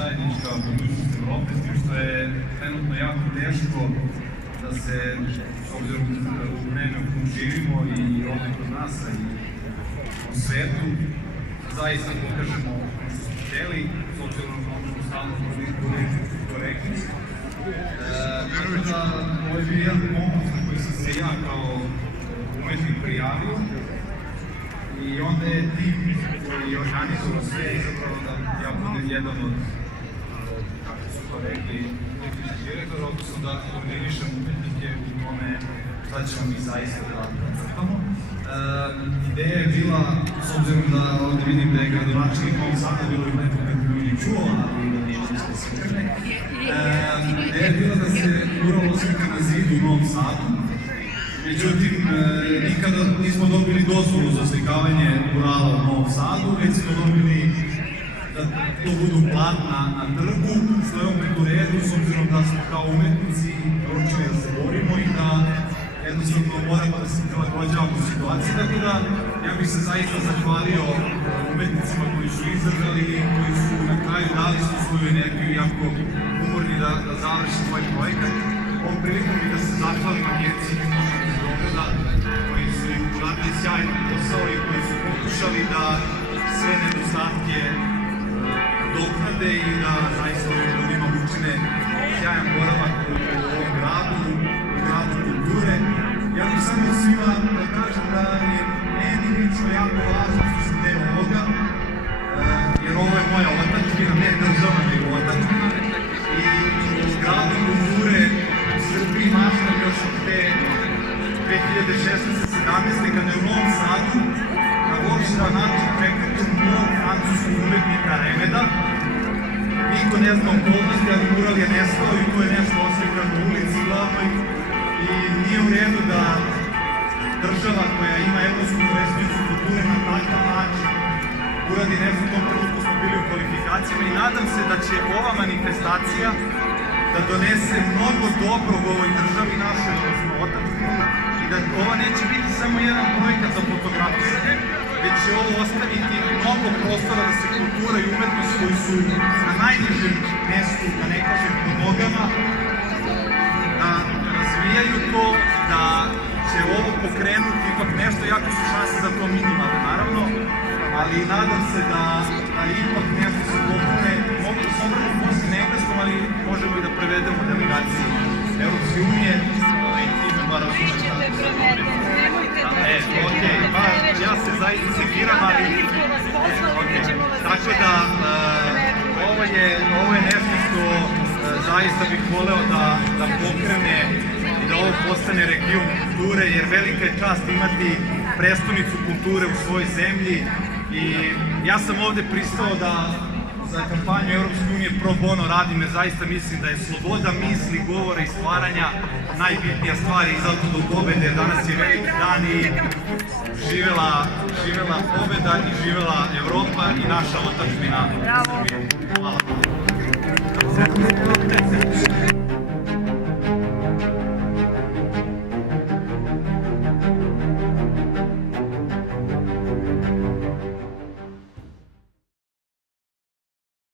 zajednička budućnost Evrope, s tim što je trenutno jako teško da se, s obzirom u vreme u kojem živimo i ovde kod nas i u svetu, zaista pokažemo što smo hteli, s obzirom na ono što stalno korektni. Tako da, ovo je bio jedan konkurs na koji sam se ja kao umetnik prijavio i onda je tim koji je organizovao sve izabrao da ja budem jedan od, kako su to rekli, tehničkih direktora, odnosno da koordinišem umetnike u tome šta ćemo mi zaista da crtamo. Ideja je bila, s obzirom da ovde vidim da je gradonačelnik Novog Sada, bilo je neko kad ljudi čuo, ali da nije ništa sve. Ideja je bila da se murala slika na zidu u Novom Sadu. Međutim, nikada nismo dobili dozvolu za slikavanje murala u Novom Sadu, već smo dobili da to budu platna na trgu, što je opet u redu, s obzirom da smo kao umetnici odlučili da se borimo i da jednostavno moramo da se prilagođavamo u situaciji. Tako da, ja bih se zaista zahvalio umetnicima koji su izdržali i koji su na kraju dali svoju energiju, jako umorni da završi svoj projekat. Ovom prilikom bih da se zahvalim agenciji iz Beograda, koji su uradili sjajan posao i koji su pokušali da sve nedostatke doknade i da zaista ovim ljudima učine sjajan boravak u ovom gradu, u gradu kulture. Ja bih samo svima da kažem da je meni lično jako važno što sam deo ovoga, jer ovo je moja otadžbina, ne država, nego otadžbina. I u gradu kulture u Srbiji maštam još od te 2016-17. kada je u Novom Sadu na volševan način prekrećen mural francuskog umetnika Remeda. Niko ne zna okolnosti, ali mural je nestao i to je nešto oslikano u ulici glavnoj. I nije u redu da država koja ima evropsku prestonicu kulture na takav način uradi nešto. U tom trenutku smo bili u kvalifikacijama i nadam se da će ova manifestacija da donese mnogo dobrog ovoj državi našoj, odnosno otadžbini, i da ovo neće biti samo jedan projekat za fotografisanje, već će ovo ostaviti mnogo prostora da se kultura i umetnost koji su na najnižem mestu, da ne kažem po nogama, da razvijaju to, da će ovo pokrenuti ipak nešto, jako su šanse za to minimalne, naravno, ali nadam se da ipak nešto se pokrene. Mogu da se obratimo posle na engleskom, ali možemo i da prevedemo delegaciji Evropske unije, i time bar razumem. Okej, ja se zaista sekiram, ali tako da ovo je nešto što zaista bih voleo da pokrene i da ovo postane region kulture, jer velika je čast imati prestonicu kulture u svojoj zemlji. I ja sam ovde pristao da za kampanju Europske unije pro bono radim, jer zaista mislim da je sloboda misli, govora i stvaranja najbitnija stvar i zato do pobede. Danas je veliki dan i živela pobeda i živela Evropa i naša otadžbina Srbije. Hvala.